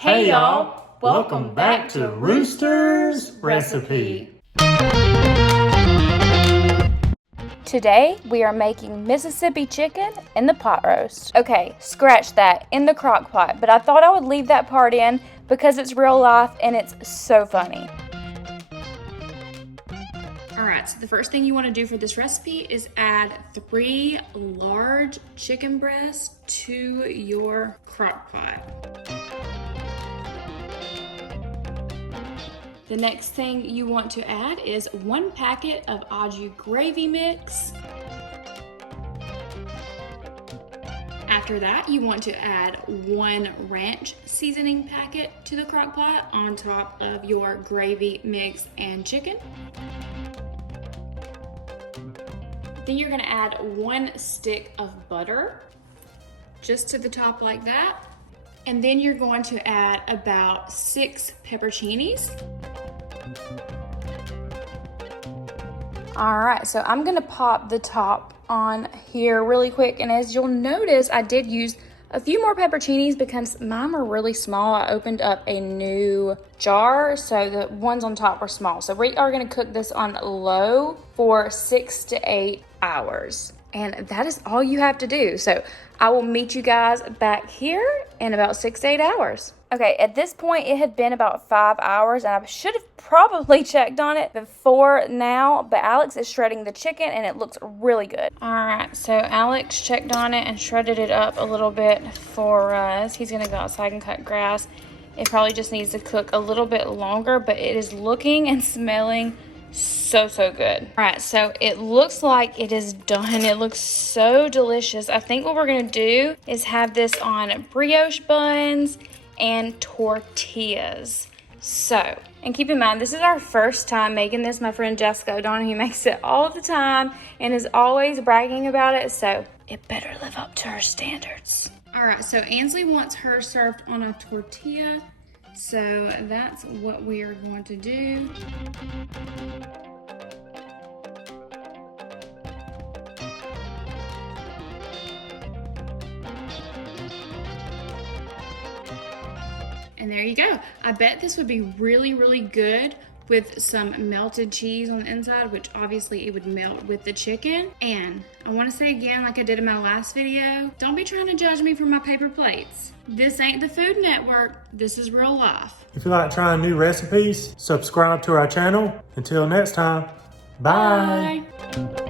Hey y'all, welcome back to Rooster's Recipe. Today we are making Mississippi chicken in the pot roast. Okay, scratch that, in the crock pot, but I thought I would leave that part in because it's real life and it's so funny. Alright, so the first thing you want to do for this recipe is add 3 large chicken breasts to your crock pot. The next thing you want to add is 1 packet of au jus gravy mix. After that, you want to add 1 ranch seasoning packet to the crock pot on top of your gravy mix and chicken. Then you're gonna add 1 stick of butter, just to the top like that. And then you're going to add about 6 pepperoncinis. All right, so I'm gonna pop the top on here really quick. And as you'll notice, I did use a few more pepperoncinis because mine were really small. I opened up a new jar, so the ones on top were small. So we are gonna cook this on low for 6 to 8 hours. And that is all you have to do. So I will meet you guys back here in about 6 to 8 hours. Okay, at this point, it had been about 5 hours, and I should have probably checked on it before now, but Alex is shredding the chicken, and it looks really good. All right, so Alex checked on it and shredded it up a little bit for us. He's gonna go outside and cut grass. It probably just needs to cook a little bit longer, but it is looking and smelling so good. All right, so it looks like it is done. It looks so delicious. I think what we're gonna do is have this on brioche buns and tortillas. So, and keep in mind, this is our first time making this. My friend Jessica O'Donnell, makes it all the time and is always bragging about it, so it better live up to her standards. All right, so Ansley wants hers served on a tortilla, so that's what we are going to do. And there you go. I bet this would be really good with some melted cheese on the inside, which obviously it would melt with the chicken. And I want to say again, like I did in my last video, don't be trying to judge me for my paper plates. This ain't the Food Network. This is real life. If you like trying new recipes, subscribe to our channel. Until next time, bye. Bye.